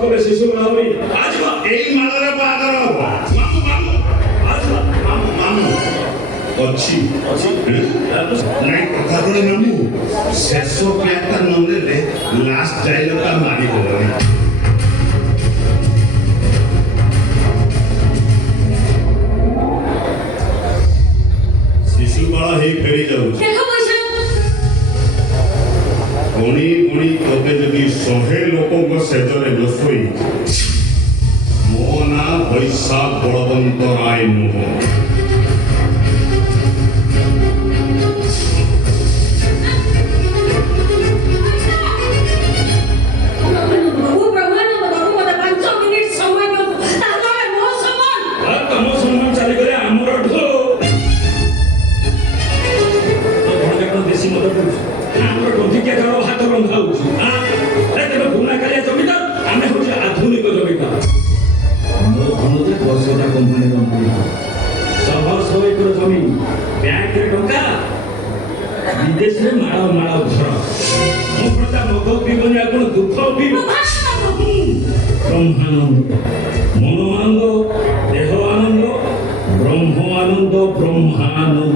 କଲେ ଶିଶୁ ମେଳା ହୁଏ। ଏଇ ମାଳରେ ବାହାଘର ହବ। ମାମୁଁ ମାମୁଁ ମାମୁଁ ମାମୁଁ ଅଛି ନାଇଁ କଥା କଣ ମାମୁଁ ଶେଷ ପ୍ୟାକଟା ନ ନେଲେ ଲାଷ୍ଟ ଡାଇଲଗଟା ମାରି ହବନି। ଶିଶୁ ବାଳ ହେଇ ଫେରି ଯାଉଛି ଗଣି ଗଣି ତତେ ଯଦି 100 ଲୋକଙ୍କ ସେଜରେ ବସୋଇ ମୋ ନାଁ ବୈଶାଖ ବଳବନ୍ତ ରାୟ ନୁହଁ। विदेशे माळ माळ घर मोटा मग पिबनी आपण दुःख पिब ब्रह्मानंद मन आनंद देह आनंद ब्रह्म आनंद ब्रह्मानंद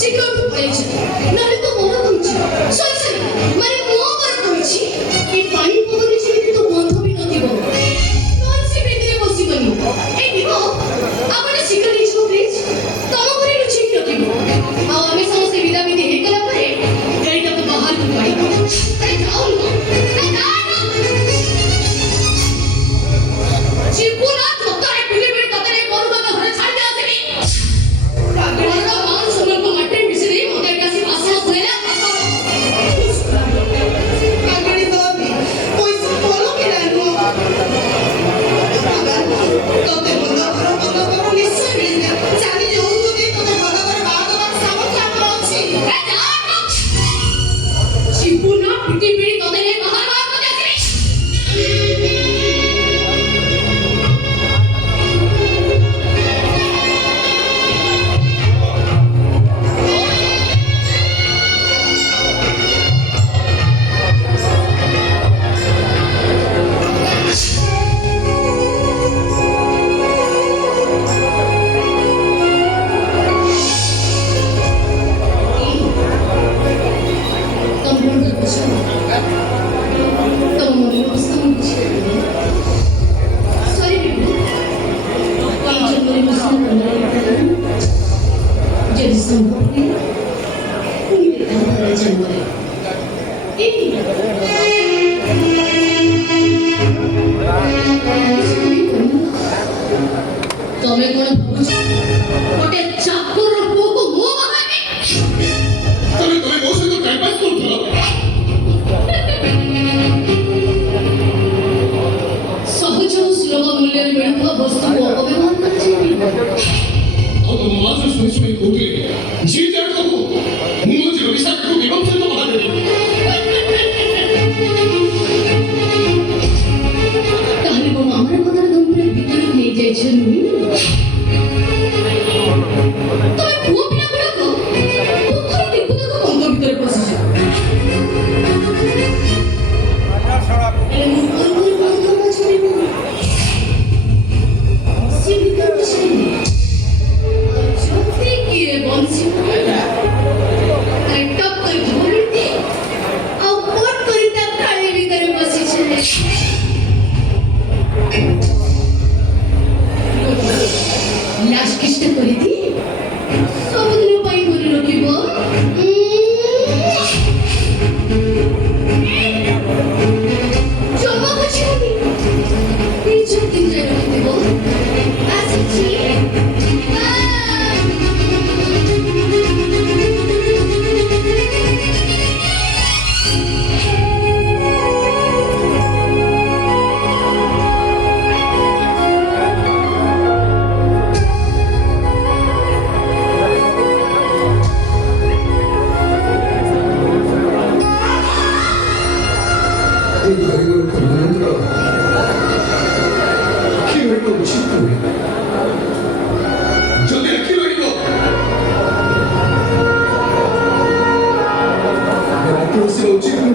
সিকিউরিটি পাইছে নাহলে তো মনে করছি সরি সরি মানে ମୋ पर କହିଛି ଏ ପାଣି ପବନ ଯେମିତି ତ ବନ୍ଧ ବି ନଥିବ ନହେଲେ ସେ ବେଦିରେ ବସିବନି ଏ ଦିବ ଆପଣ ଶୀଘ୍ର ନେଇଯିବ ପ୍ଲିଜ୍ ତମ ଘରେ ଲୁଚିକି ରଖିବ ଆଉ ଆମେ ସମସ୍ତେ ବିଦାବିଦି ହେଇଗଲା ପରେ ଗାଡ଼ିଟାକୁ ବାହାରକୁ କାଢ଼ିବ ଆରେ ଯାଉନ ଯିବୁ ନା ଥତରେ ପିଲି ପିଲି ତତେ ବରୁବାଦ ଘରେ ଛାଡ଼ି ଆସିବି ଘରର ମାନ ସମ୍ମାନକୁ ମାଟିରେ ମିଶି ଦେଇ ମୋତେ ଏଠି ଆସି ଭାଷଣ ଶୁଣେଇଲା କାଗଡ଼ି ଦବି ପଇସା ଭଲ କି ରାନୁ ତତେ ଭଲ ଘର ନିଶ୍ଚୟ ମିଳିଯିବ ଚାଲି ଯାଉ ଯଦି ତତେ ଭଲ ଘର ବାହାଘର ସାମର୍ଥ୍ୟ ଆମର ଅଛି ଯିବୁ ନା ପିଟି ପିଟି ତତେ ନେଇ ବାହାର ବାହାର କରି ଆସିବି jadi sempurna ini antara jamuan ତମେ କଣ ଭାବୁଛ ଗୋଟେ ଚାକର ପୁଅକୁ ମୋ ବାହାରେ ତମେ ମୋ ସହିତ ଟାଇମ୍ ପାସ୍ କରୁଥିଲ ସହଜ ଓ ସୁଲଭ ମୂଲ୍ୟରେ ମିଳୁଥିବା ବସ୍ତୁକୁ ଅପବ୍ୟବହାର କରିଛି ଆଉ ତମ ମା ସେ ଶୁଣି ଶୁଣି କହୁଥିଲେ ଯିଏ ଯାହା କହୁ ମୁଁ ମୋ ଝିଅ ବିଶାଖକୁ ବିବାହ ସହିତ ବାହାଦେବି ତାହେଲେ ମୋ ମାମାର କଥାର ଗମ୍ଭୀର ଭିତରକୁ ନେଇଯାଇଛ ନୁହେଁ ତମେ ପୁଅ ପିଲା ଗୁଡ଼ାକ ପୋଖରୀ ଦେଖୁ ଦେଖୁ କଙ୍ଗ ଭିତରେ ପଶିଛ ହେଲେ ମୁଁ ପୂର୍ବରୁ କଙ୍ଗ ଛାଡ଼ିବ ସେ ଭିତରକୁ ଛାଡ଼ିନି ଯଦି କିଏ ବଂଶୀ ଟପ୍ କରି ଧରନ୍ତି ଆଉ ପଟ୍ କରି ତା ଥାଳି ଭିତରେ ବସିছে ଲାଷ୍ଟ କିସ୍ଟା କରିଦିଏ ସବୁଦିନ ପାଇଁ ମନେ ରଖିବ ଜମା ବୁଝିବନି ନିଜ କେନ୍ଦ୍ରରେ ରଖିଥିବ ଆସିଛି 이걸 걷는다. 키를 걷고 싶고. 저게 키로이고 내가 교수로 지금